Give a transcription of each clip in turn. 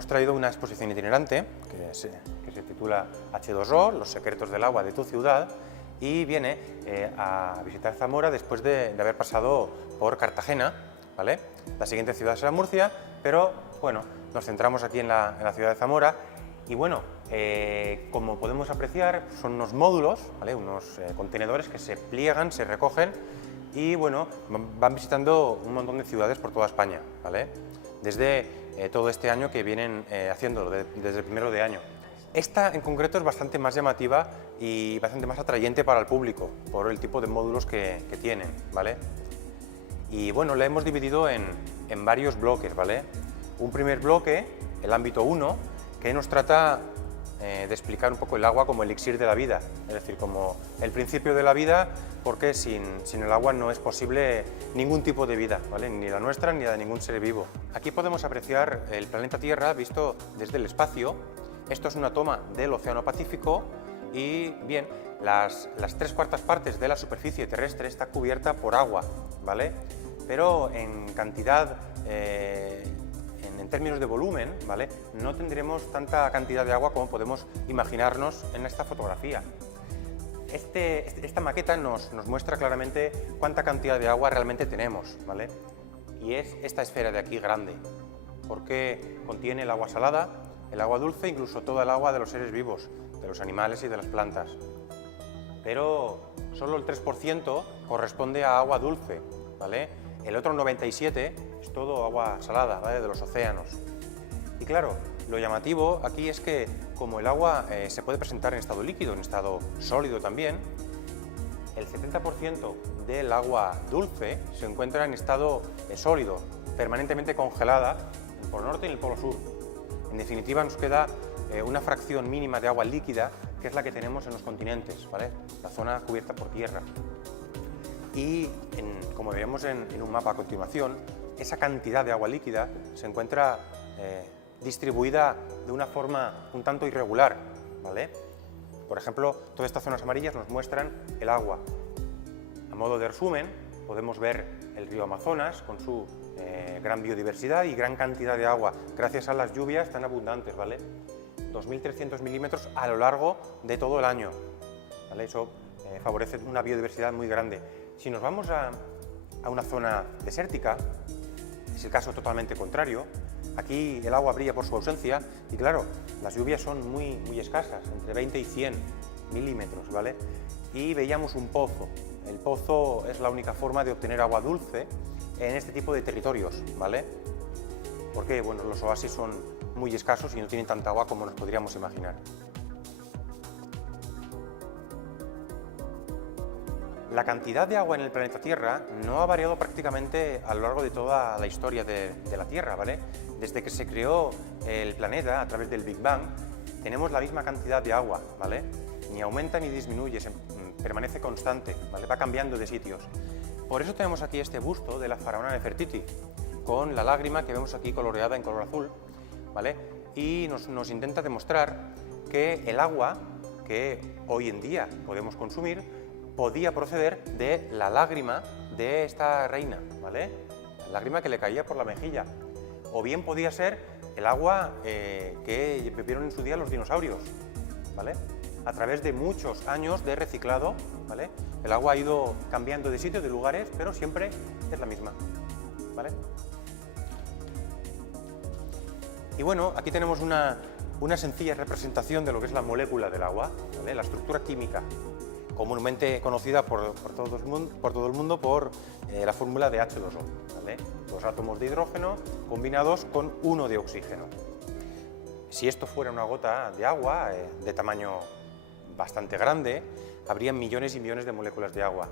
hemos traído una exposición itinerante que se titula H2O, los secretos del agua de tu ciudad, y viene a visitar Zamora después de haber pasado por Cartagena, ¿vale? La siguiente ciudad será Murcia, pero bueno, nos centramos aquí en la ciudad de Zamora y bueno, como podemos apreciar, son unos módulos, ¿vale? Unos contenedores que se pliegan, se recogen y bueno, van visitando un montón de ciudades por toda España, ¿vale? Desde todo este año que vienen haciéndolo, desde el primero de año. Esta en concreto es bastante más llamativa y bastante más atrayente para el público por el tipo de módulos que tienen, ¿vale? Y bueno, la hemos dividido en varios bloques, ¿vale? Un primer bloque, el ámbito 1, que nos trata de explicar un poco el agua como elixir de la vida, es decir, como el principio de la vida, porque sin el agua no es posible ningún tipo de vida, ¿vale? Ni la nuestra ni la de ningún ser vivo. Aquí podemos apreciar el planeta Tierra visto desde el espacio. Esto es una toma del Océano Pacífico y, bien, las 3/4 partes de la superficie terrestre está cubierta por agua, ¿vale? Pero en cantidad, en términos de volumen, ¿vale? No tendremos tanta cantidad de agua como podemos imaginarnos en esta fotografía. Esta maqueta nos muestra claramente cuánta cantidad de agua realmente tenemos, ¿vale? Y es esta esfera de aquí grande, porque contiene el agua salada, el agua dulce, incluso toda el agua de los seres vivos, de los animales y de las plantas. Pero solo el 3% corresponde a agua dulce, ¿vale? El otro 97% es todo agua salada, ¿vale? De los océanos. Y claro, lo llamativo aquí es que como el agua se puede presentar en estado líquido, en estado sólido también, el 70% del agua dulce se encuentra en estado sólido, permanentemente congelada, en el polo norte y en el polo sur. En definitiva, nos queda una fracción mínima de agua líquida, que es la que tenemos en los continentes, ¿vale? La zona cubierta por tierra. Y, como veíamos en un mapa a continuación, esa cantidad de agua líquida se encuentra distribuida de una forma un tanto irregular, ¿vale? Por ejemplo, todas estas zonas amarillas nos muestran el agua. A modo de resumen, podemos ver el río Amazonas con su gran biodiversidad y gran cantidad de agua, gracias a las lluvias tan abundantes, ¿vale? 2.300 milímetros a lo largo de todo el año, ¿vale? Eso favorece una biodiversidad muy grande. Si nos vamos a una zona desértica, es el caso totalmente contrario. Aquí el agua brilla por su ausencia y claro, las lluvias son muy escasas, entre 20 y 100 milímetros, ¿vale? Y veíamos un pozo. El pozo es la única forma de obtener agua dulce en este tipo de territorios, ¿vale? Porque bueno, los oasis son muy escasos y no tienen tanta agua como nos podríamos imaginar. La cantidad de agua en el planeta Tierra no ha variado prácticamente a lo largo de toda la historia de la Tierra, ¿vale? Desde que se creó el planeta a través del Big Bang, tenemos la misma cantidad de agua, ¿vale? Ni aumenta ni disminuye, permanece constante, ¿vale? Va cambiando de sitios. Por eso tenemos aquí este busto de la faraona Nefertiti, con la lágrima que vemos aquí coloreada en color azul, ¿vale? Y nos intenta demostrar que el agua que hoy en día podemos consumir podía proceder de la lágrima de esta reina, ¿vale? La lágrima que le caía por la mejilla. O bien podía ser el agua que bebieron en su día los dinosaurios, ¿vale? A través de muchos años de reciclado, ¿vale? El agua ha ido cambiando de sitio, de lugares, pero siempre es la misma, ¿vale? Y bueno, aquí tenemos una sencilla representación de lo que es la molécula del agua, ¿vale? La estructura química, comúnmente conocida por todo el mundo por la fórmula de H2O, ¿vale? 2 átomos de hidrógeno combinados con 1 de oxígeno. Si esto fuera una gota de agua de tamaño bastante grande, habría millones y millones de moléculas de agua,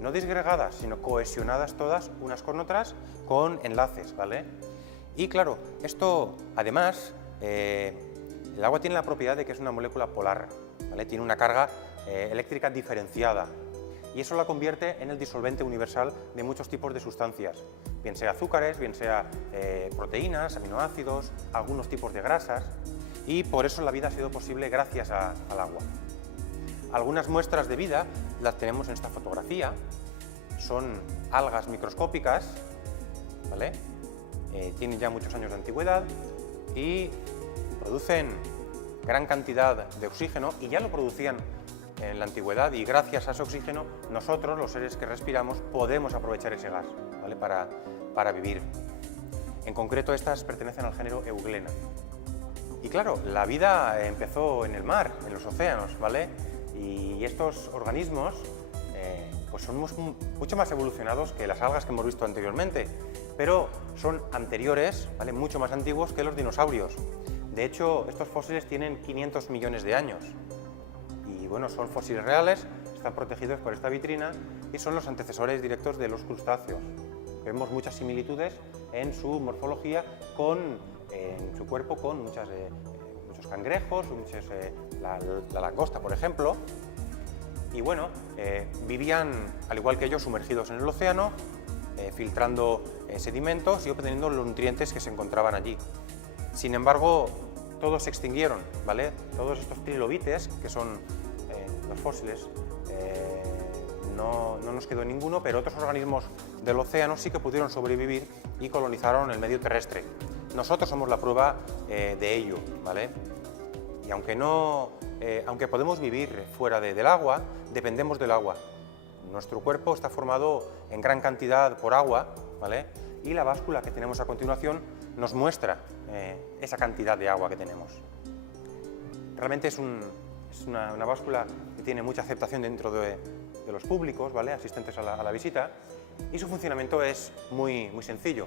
no disgregadas, sino cohesionadas todas unas con otras con enlaces, ¿vale? Y claro, esto además, el agua tiene la propiedad de que es una molécula polar, ¿vale? Tiene una carga eléctrica diferenciada y eso la convierte en el disolvente universal de muchos tipos de sustancias, bien sea azúcares, bien sea proteínas, aminoácidos, algunos tipos de grasas, y por eso la vida ha sido posible gracias al agua. Algunas muestras de vida las tenemos en esta fotografía, son algas microscópicas, ¿vale? Tienen ya muchos años de antigüedad y producen gran cantidad de oxígeno, y ya lo producían en la antigüedad, y gracias a ese oxígeno nosotros, los seres que respiramos, podemos aprovechar ese gas, ¿vale? para vivir. En concreto, estas pertenecen al género Euglena. Y claro, la vida empezó en el mar, en los océanos, ¿vale? Y estos organismos pues son mucho más evolucionados que las algas que hemos visto anteriormente, pero son anteriores, ¿vale? Mucho más antiguos que los dinosaurios. De hecho, estos fósiles tienen 500 millones de años. Y bueno, son fósiles reales, están protegidos por esta vitrina y son los antecesores directos de los crustáceos. Vemos muchas similitudes en su morfología, en su cuerpo, con muchos cangrejos, la langosta, por ejemplo. Y bueno, vivían, al igual que ellos, sumergidos en el océano, filtrando sedimentos y obteniendo los nutrientes que se encontraban allí. Sin embargo, todos se extinguieron, ¿vale? Todos estos trilobites, que son los fósiles, no nos quedó ninguno, pero otros organismos del océano sí que pudieron sobrevivir y colonizaron el medio terrestre. Nosotros somos la prueba de ello, ¿vale? Y aunque podemos vivir fuera del agua, dependemos del agua. Nuestro cuerpo está formado en gran cantidad por agua, ¿vale? Y la báscula que tenemos a continuación nos muestra esa cantidad de agua que tenemos. Realmente es una báscula que tiene mucha aceptación dentro de los públicos, ¿vale? Asistentes a la visita, y su funcionamiento es muy sencillo,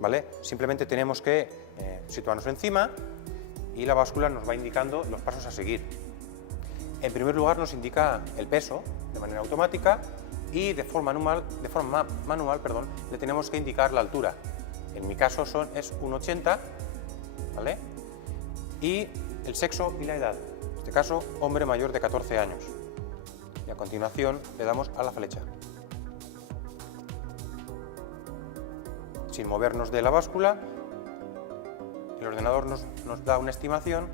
¿vale? Simplemente tenemos que situarnos encima y la báscula nos va indicando los pasos a seguir. En primer lugar, nos indica el peso de manera automática, y de forma manual, le tenemos que indicar la altura. En mi caso es 1,80, ¿vale? Y el sexo y la edad. En este caso, hombre mayor de 14 años. Y a continuación le damos a la flecha. Sin movernos de la báscula, el ordenador nos da una estimación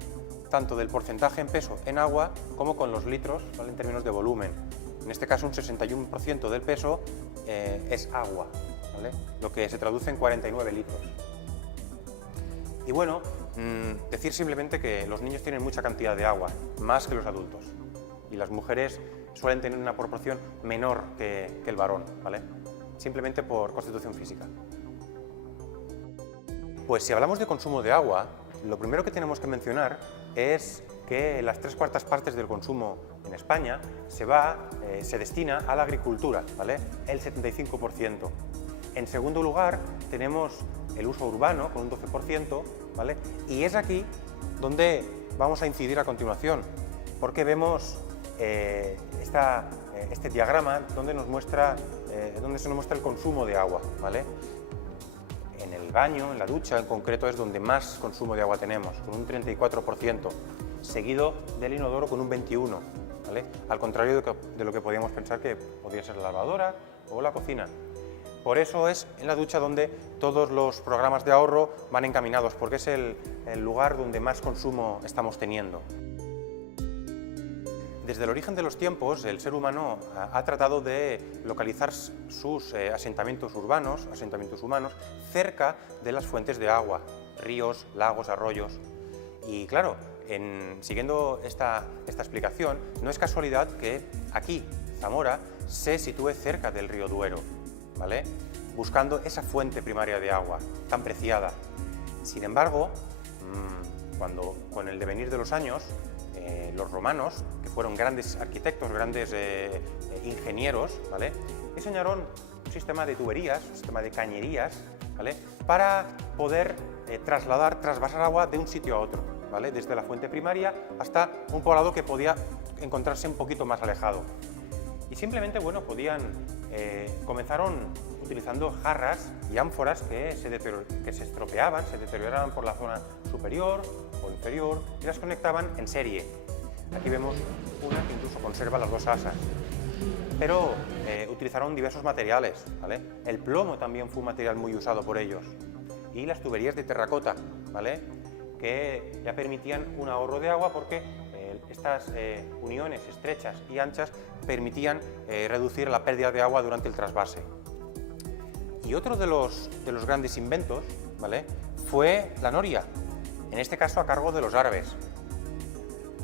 tanto del porcentaje en peso en agua como con los litros, ¿vale? En términos de volumen. En este caso, un 61% del peso es agua, ¿vale? Lo que se traduce en 49 litros. Y bueno, decir simplemente que los niños tienen mucha cantidad de agua, más que los adultos, y las mujeres suelen tener una proporción menor que el varón, ¿vale? Simplemente por constitución física. Pues si hablamos de consumo de agua, lo primero que tenemos que mencionar es que las 3/4 partes del consumo en España se destina a la agricultura, ¿vale? El 75%. En segundo lugar, tenemos el uso urbano con un 12%, ¿vale? Y es aquí donde vamos a incidir a continuación, porque vemos este diagrama donde se nos muestra el consumo de agua, ¿vale? En el baño, en la ducha en concreto, es donde más consumo de agua tenemos, con un 34%, seguido del inodoro con un 21%, ¿vale? Al contrario de lo que podíamos pensar que podría ser la lavadora o la cocina. Por eso es en la ducha donde todos los programas de ahorro van encaminados, porque es el lugar donde más consumo estamos teniendo. Desde el origen de los tiempos, el ser humano ha tratado de localizar sus asentamientos urbanos, asentamientos humanos, cerca de las fuentes de agua, ríos, lagos, arroyos. Y claro, siguiendo esta explicación, no es casualidad que aquí, Zamora, se sitúe cerca del río Duero, ¿vale? Buscando esa fuente primaria de agua tan preciada. Sin embargo, con el devenir de los años, los romanos, que fueron grandes arquitectos, grandes ingenieros, ¿vale?, diseñaron un sistema de tuberías, un sistema de cañerías, ¿vale?, para poder trasvasar agua de un sitio a otro, ¿vale?, desde la fuente primaria hasta un poblado que podía encontrarse un poquito más alejado. Y simplemente, bueno, comenzaron utilizando jarras y ánforas que se estropeaban, se deterioraban por la zona superior o inferior, y las conectaban en serie. Aquí vemos una que incluso conserva las dos asas. Pero utilizaron diversos materiales, ¿vale? El plomo también fue un material muy usado por ellos. Y las tuberías de terracota, ¿vale?, que ya permitían un ahorro de agua porque estas uniones estrechas y anchas permitían reducir la pérdida de agua durante el trasvase. Y otro de los grandes inventos, ¿vale?, fue la noria. en este caso a cargo de los árabes,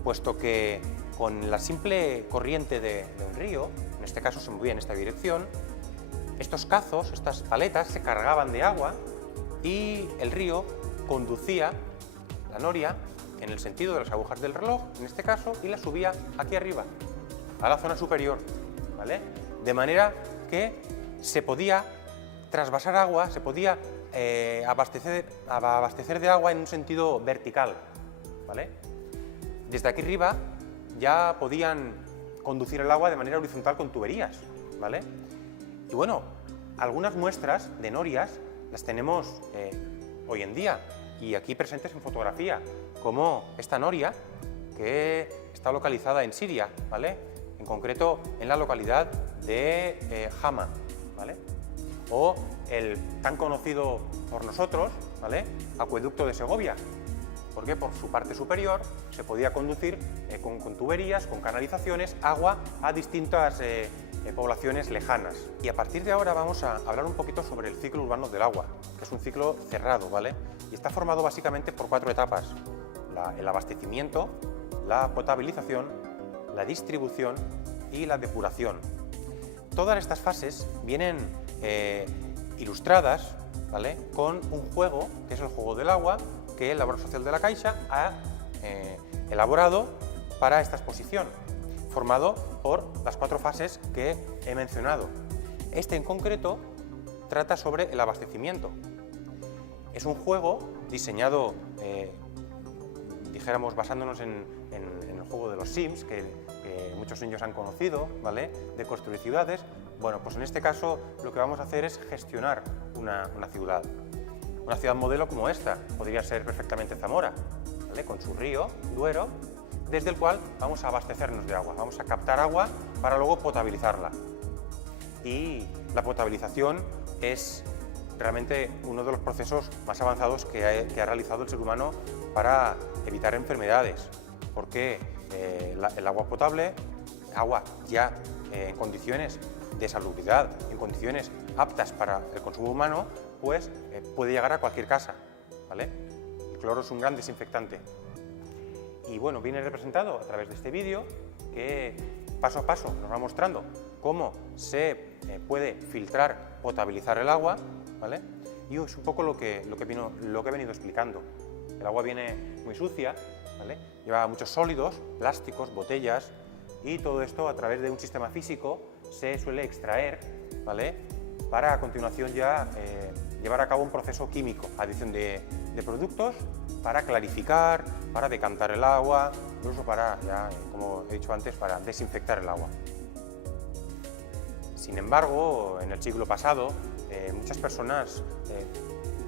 puesto que con la simple corriente de un río, en este caso se movía en esta dirección, estos cazos, estas paletas, se cargaban de agua y el río conducía la noria en el sentido de las agujas del reloj, en este caso, y la subía aquí arriba, a la zona superior, ¿vale? De manera que se podía trasvasar agua, se podía abastecer de agua en un sentido vertical, ¿vale? Desde aquí arriba ya podían conducir el agua de manera horizontal con tuberías, ¿vale? Y bueno, algunas muestras de norias las tenemos hoy en día y aquí presentes en fotografía, como esta noria que está localizada en Siria, ¿vale? En concreto en la localidad de Hama, ¿vale? O el tan conocido por nosotros, ¿vale?, acueducto de Segovia, porque por su parte superior se podía conducir con tuberías, con canalizaciones, agua a distintas poblaciones lejanas. Y a partir de ahora vamos a hablar un poquito sobre el ciclo urbano del agua, que es un ciclo cerrado, ¿vale? Y está formado básicamente por 4 etapas: el abastecimiento, la potabilización, la distribución y la depuración. Todas estas fases vienen ilustradas, ¿vale?, con un juego, que es el juego del agua, que el Labor Social de la Caixa ha elaborado para esta exposición, formado por las 4 fases que he mencionado. Este en concreto trata sobre el abastecimiento. Es un juego diseñado, dijéramos, basándonos en el juego de los Sims, que muchos niños han conocido, ¿vale?, de construir ciudades. Bueno, pues en este caso lo que vamos a hacer es gestionar una ciudad. Una ciudad modelo como esta, podría ser perfectamente Zamora, ¿vale?, con su río, Duero, desde el cual vamos a abastecernos de agua, vamos a captar agua para luego potabilizarla. Y la potabilización es realmente uno de los procesos más avanzados que ha realizado el ser humano para evitar enfermedades, porque el agua potable, agua ya en condiciones de salubridad, en condiciones aptas para el consumo humano, pues puede llegar a cualquier casa, ¿vale? El cloro es un gran desinfectante. Y bueno, viene representado a través de este vídeo que paso a paso nos va mostrando cómo se puede filtrar, potabilizar el agua, ¿vale? Y es un poco lo que he venido explicando. El agua viene muy sucia, ¿vale?, lleva muchos sólidos, plásticos, botellas, y todo esto a través de un sistema físico se suele extraer, ¿vale?, para a continuación ya llevar a cabo un proceso químico, adición de productos para clarificar, para decantar el agua, incluso para, ya, como he dicho antes, para desinfectar el agua. Sin embargo, en el siglo pasado, muchas personas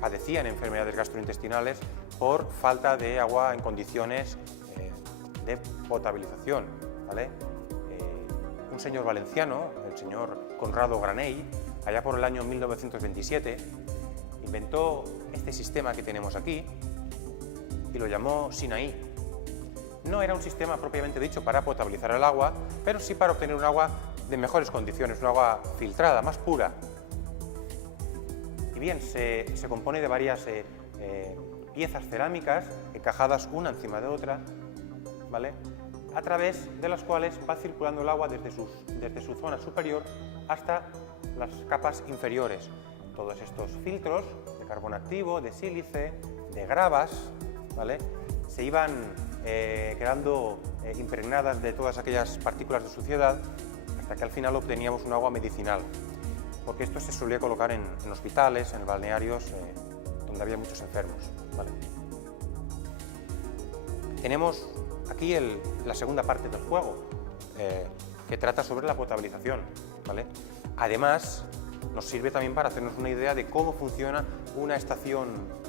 padecían enfermedades gastrointestinales por falta de agua en condiciones de potabilización, ¿vale? Un señor valenciano, el señor Conrado Granell, allá por el año 1927, inventó este sistema que tenemos aquí y lo llamó Sinaí. No era un sistema propiamente dicho para potabilizar el agua, pero sí para obtener un agua de mejores condiciones, un agua filtrada, más pura. Y bien, se compone de varias piezas cerámicas encajadas una encima de otra, ¿vale?, a través de las cuales va circulando el agua desde su zona superior hasta las capas inferiores. Todos estos filtros de carbono activo, de sílice, de gravas, ¿vale?, se iban quedando impregnadas de todas aquellas partículas de suciedad hasta que al final obteníamos un agua medicinal, porque esto se solía colocar en hospitales, en balnearios, donde había muchos enfermos, ¿vale? Tenemos aquí la segunda parte del juego, que trata sobre la potabilización, ¿vale? Además, nos sirve también para hacernos una idea de cómo funciona una estación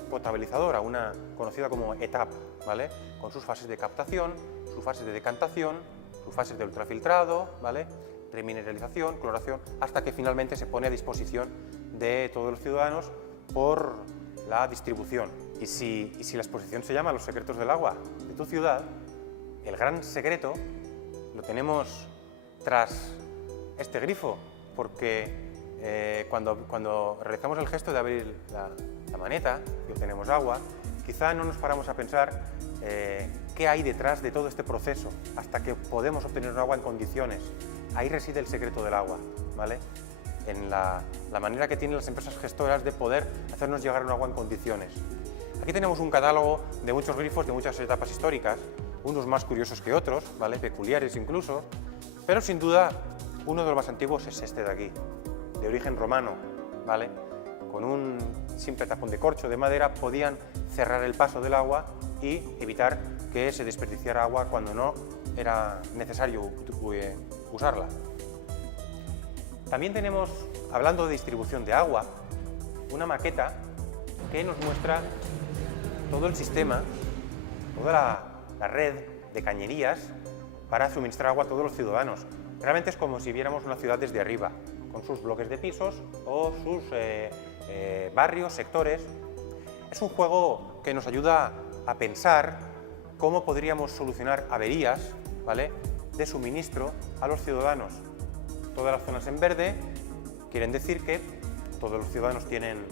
potabilizadora, una conocida como ETAP, ¿vale?, con sus fases de captación, sus fases de decantación, sus fases de ultrafiltrado, ¿vale?, remineralización, cloración, hasta que finalmente se pone a disposición de todos los ciudadanos por la distribución. Y si la exposición se llama Los secretos del agua de tu ciudad, el gran secreto lo tenemos tras este grifo, porque cuando realizamos el gesto de abrir la maneta y obtenemos agua, quizá no nos paramos a pensar qué hay detrás de todo este proceso hasta que podemos obtener un agua en condiciones. Ahí reside el secreto del agua, ¿vale? En la manera que tienen las empresas gestoras de poder hacernos llegar un agua en condiciones. Aquí tenemos un catálogo de muchos grifos de muchas etapas históricas, unos más curiosos que otros, ¿vale? Peculiares incluso, pero sin duda uno de los más antiguos es este de aquí, de origen romano, ¿vale? Con un simple tapón de corcho de madera podían cerrar el paso del agua y evitar que se desperdiciara agua cuando no era necesario usarla. También tenemos, hablando de distribución de agua, una maqueta que nos muestra todo el sistema, toda la red de cañerías para suministrar agua a todos los ciudadanos. Realmente es como si viéramos una ciudad desde arriba, con sus bloques de pisos o sus barrios, sectores. Es un juego que nos ayuda a pensar cómo podríamos solucionar averías, ¿vale?, de suministro a los ciudadanos. Todas las zonas en verde quieren decir que todos los ciudadanos tienen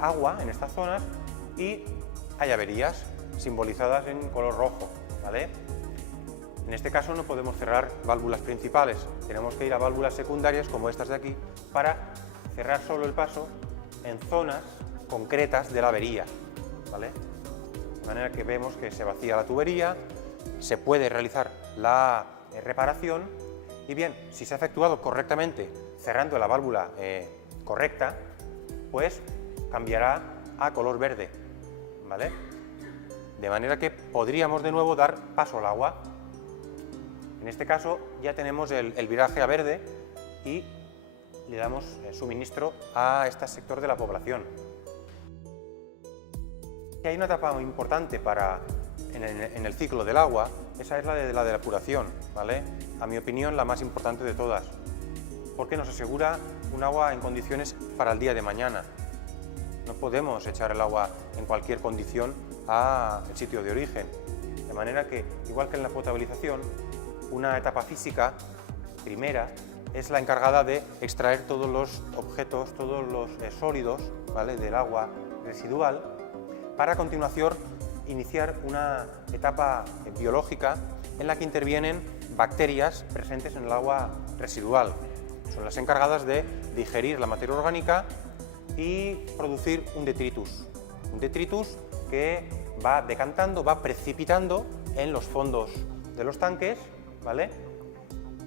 agua en estas zonas y hay averías simbolizadas en color rojo, ¿vale? En este caso no podemos cerrar válvulas principales, tenemos que ir a válvulas secundarias como estas de aquí para cerrar solo el paso en zonas concretas de la avería, ¿vale? De manera que vemos que se vacía la tubería, se puede realizar la reparación y bien, si se ha efectuado correctamente cerrando la válvula correcta, pues cambiará a color verde, ¿vale? De manera que podríamos de nuevo dar paso al agua. En este caso ya tenemos el viraje a verde y le damos suministro a este sector de la población. Y hay una etapa muy importante en el ciclo del agua, esa es la de la depuración, ¿vale? A mi opinión, la más importante de todas, porque nos asegura un agua en condiciones para el día de mañana. No podemos echar el agua en cualquier condición al sitio de origen, de manera que, igual que en la potabilización, una etapa física primera es la encargada de extraer todos los objetos, todos los sólidos, ¿vale?, del agua residual, para a continuación iniciar una etapa biológica en la que intervienen bacterias presentes en el agua residual. Son las encargadas de digerir la materia orgánica y producir un detritus que va decantando, va precipitando en los fondos de los tanques, ¿vale?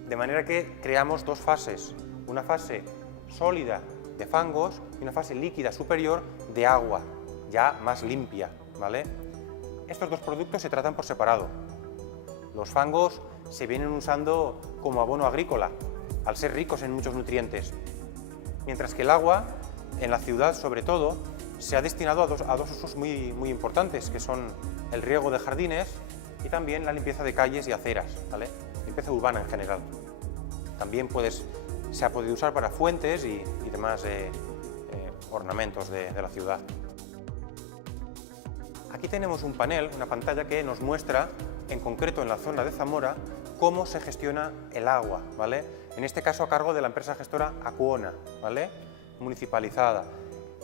De manera que creamos dos fases, una fase sólida de fangos y una fase líquida superior de agua, ya más limpia, ¿vale? Estos dos productos se tratan por separado. Los fangos se vienen usando como abono agrícola, al ser ricos en muchos nutrientes, mientras que el agua, en la ciudad sobre todo, se ha destinado a dos usos muy importantes, que son el riego de jardines y también la limpieza de calles y aceras, ¿vale? Limpieza urbana en general. También se ha podido usar para fuentes y demás ornamentos de la ciudad. Aquí tenemos un panel, una pantalla que nos muestra, en concreto en la zona de Zamora, cómo se gestiona el agua, ¿vale? En este caso a cargo de la empresa gestora Acuona, ¿vale?, municipalizada.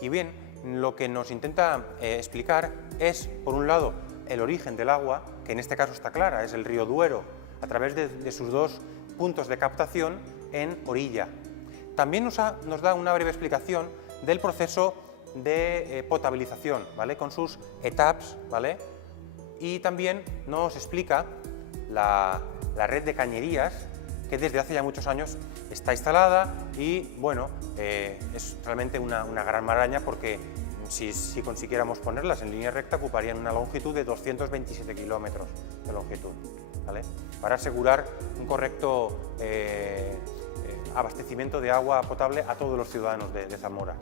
Y bien, lo que nos intenta explicar es, por un lado, el origen del agua, que en este caso está clara, es el río Duero, a través de sus dos puntos de captación en orilla. También nos da una breve explicación del proceso de potabilización, ¿vale?, con sus etapas, ¿vale?, y también nos explica la red de cañerías que desde hace ya muchos años está instalada y, bueno, es realmente una gran maraña porque si consiguiéramos ponerlas en línea recta ocuparían una longitud de 227 kilómetros de longitud, ¿vale?, para asegurar un correcto abastecimiento de agua potable a todos los ciudadanos de Zamora.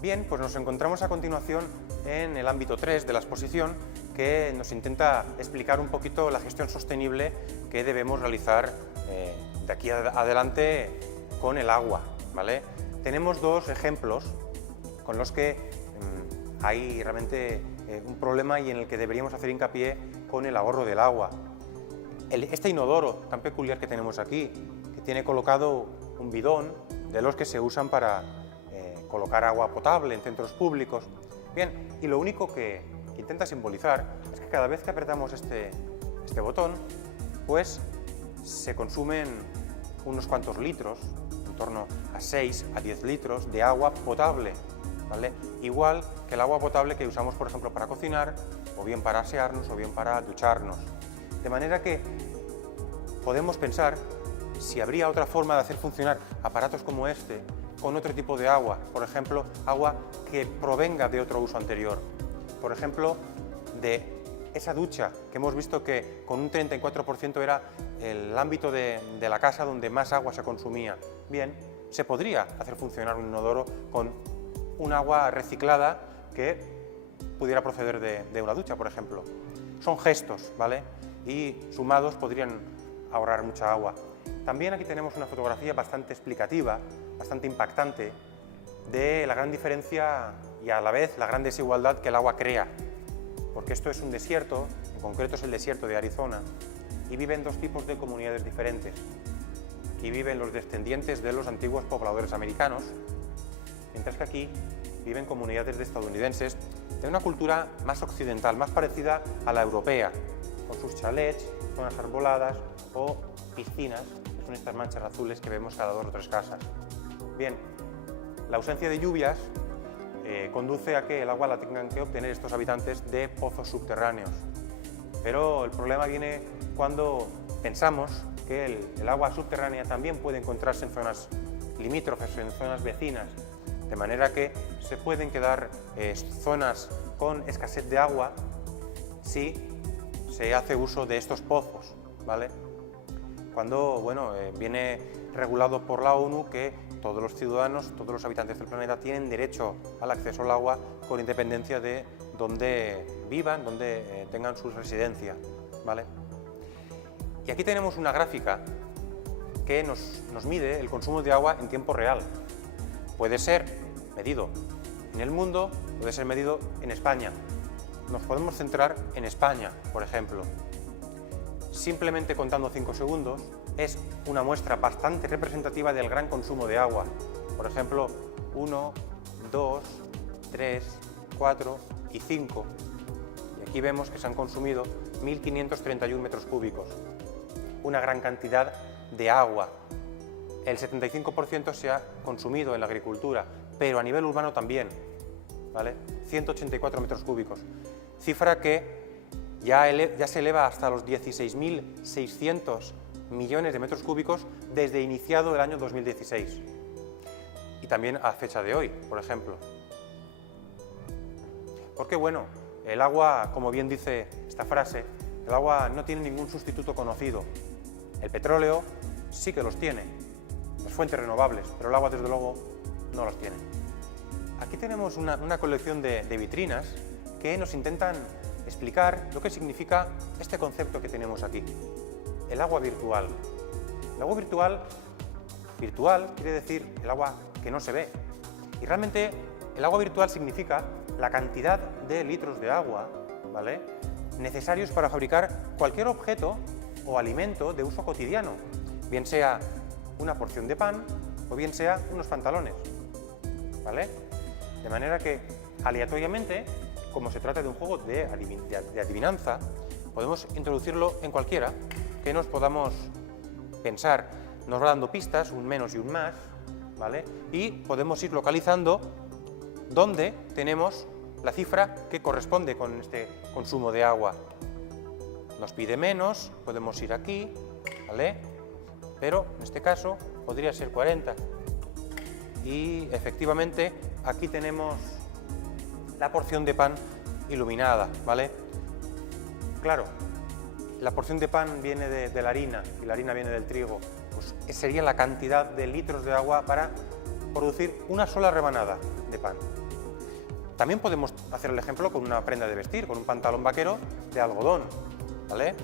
Bien, pues nos encontramos a continuación en el ámbito 3 de la exposición, que nos intenta explicar un poquito la gestión sostenible que debemos realizar de aquí adelante con el agua, ¿vale? Tenemos dos ejemplos con los que hay realmente un problema y en el que deberíamos hacer hincapié con el ahorro del agua. Este inodoro tan peculiar que tenemos aquí, que tiene colocado un bidón de los que se usan para colocar agua potable en centros públicos. Bien, y lo único que intenta simbolizar es que cada vez que apretamos este botón, pues se consumen unos cuantos litros, en torno a 6 a 10 litros de agua potable, ¿vale? Igual que el agua potable que usamos, por ejemplo, para cocinar, o bien para asearnos, o bien para ducharnos. De manera que podemos pensar si habría otra forma de hacer funcionar aparatos como este con otro tipo de agua, por ejemplo, agua que provenga de otro uso anterior. Por ejemplo, de esa ducha que hemos visto que con un 34% era el ámbito de la casa donde más agua se consumía. Bien, se podría hacer funcionar un inodoro con un agua reciclada que pudiera proceder de una ducha, por ejemplo. Son gestos, ¿vale? Y sumados podrían ahorrar mucha agua. También aquí tenemos una fotografía bastante explicativa, bastante impactante, de la gran diferencia y a la vez la gran desigualdad que el agua crea. Porque esto es un desierto, en concreto es el desierto de Arizona, y viven dos tipos de comunidades diferentes. Aquí viven los descendientes de los antiguos pobladores americanos, mientras que aquí viven comunidades de estadounidenses de una cultura más occidental, más parecida a la europea, con sus chalets, zonas arboladas o piscinas, que son estas manchas azules que vemos cada 2 o 3 casas. Bien, la ausencia de lluvias conduce a que el agua la tengan que obtener estos habitantes de pozos subterráneos. Pero el problema viene cuando pensamos que el agua subterránea también puede encontrarse en zonas limítrofes, en zonas vecinas, de manera que se pueden quedar zonas con escasez de agua si se hace uso de estos pozos, ¿vale? Cuando, bueno, viene regulado por la ONU que todos los ciudadanos, todos los habitantes del planeta tienen derecho al acceso al agua con independencia de dónde vivan, dónde tengan su residencia, ¿vale? Y aquí tenemos una gráfica que nos mide el consumo de agua en tiempo real. Puede ser medido en el mundo, puede ser medido en España. Nos podemos centrar en España, por ejemplo. Simplemente contando 5 segundos es una muestra bastante representativa del gran consumo de agua. Por ejemplo, 1, 2, 3, 4 y 5. Y aquí vemos que se han consumido 1.531 metros cúbicos. Una gran cantidad de agua. El 75% se ha consumido en la agricultura, pero a nivel urbano también, ¿vale? 184 metros cúbicos. Cifra que ya se eleva hasta los 16.600 millones de metros cúbicos desde iniciado el año 2016. Y también a fecha de hoy, por ejemplo. Porque, bueno, el agua, como bien dice esta frase, el agua no tiene ningún sustituto conocido. El petróleo sí que los tiene, las fuentes renovables, pero el agua, desde luego, no los tiene. Aquí tenemos una colección de vitrinas que nos intentan explicar lo que significa este concepto que tenemos aquí, el agua virtual. El agua virtual quiere decir el agua que no se ve. Y realmente el agua virtual significa la cantidad de litros de agua, ¿vale?, necesarios para fabricar cualquier objeto o alimento de uso cotidiano, bien sea una porción de pan o bien sea unos pantalones, ¿vale? De manera que, aleatoriamente, como se trata de un juego de adivinanza, podemos introducirlo en cualquiera que nos podamos pensar. Nos va dando pistas, un menos y un más, ¿vale? Y podemos ir localizando dónde tenemos la cifra que corresponde con este consumo de agua. Nos pide menos, podemos ir aquí, ¿vale? Pero en este caso podría ser 40. Y efectivamente aquí tenemos la porción de pan iluminada, ¿vale? Claro, la porción de pan viene de la harina y la harina viene del trigo. Pues sería la cantidad de litros de agua para producir una sola rebanada de pan. También podemos hacer el ejemplo con una prenda de vestir, con un pantalón vaquero de algodón, ¿vale?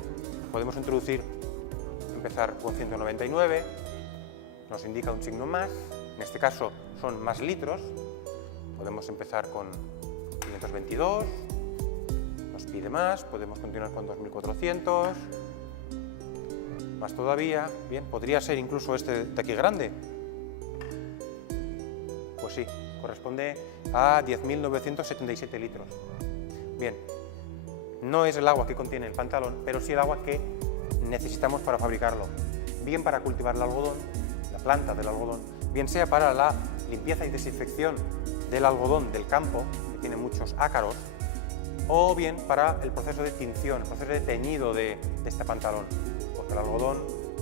Podemos empezar con 199, nos indica un signo más, en este caso son más litros. Podemos empezar con 522, nos pide más, podemos continuar con 2400, más todavía. Bien, podría ser incluso este de aquí grande, Pues sí, corresponde a 10.977 litros. Bien, no es el agua que contiene el pantalón, pero sí el agua que necesitamos para fabricarlo. Bien para cultivar el algodón, la planta del algodón, bien sea para la limpieza y desinfección del algodón del campo, que tiene muchos ácaros, o bien para el proceso de tinción, el proceso de teñido de este pantalón, porque el algodón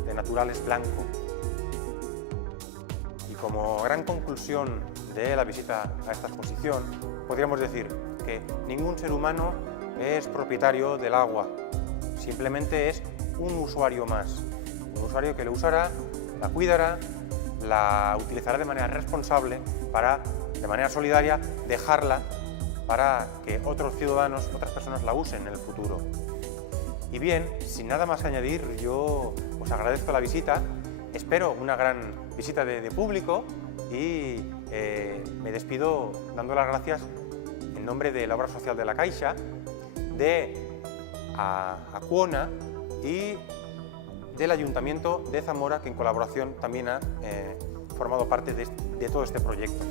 de natural es blanco. Y como gran conclusión de la visita a esta exposición, podríamos decir que ningún ser humano es propietario del agua, simplemente es un usuario más, un usuario que la usará, la cuidará, la utilizará de manera responsable para, de manera solidaria, dejarla para que otros ciudadanos, otras personas la usen en el futuro. Y bien, sin nada más que añadir, yo os agradezco la visita, espero una gran visita de público y me despido dando las gracias en nombre de la obra social de la Caixa, de Acuona y del Ayuntamiento de Zamora, que en colaboración también ha formado parte de todo este proyecto.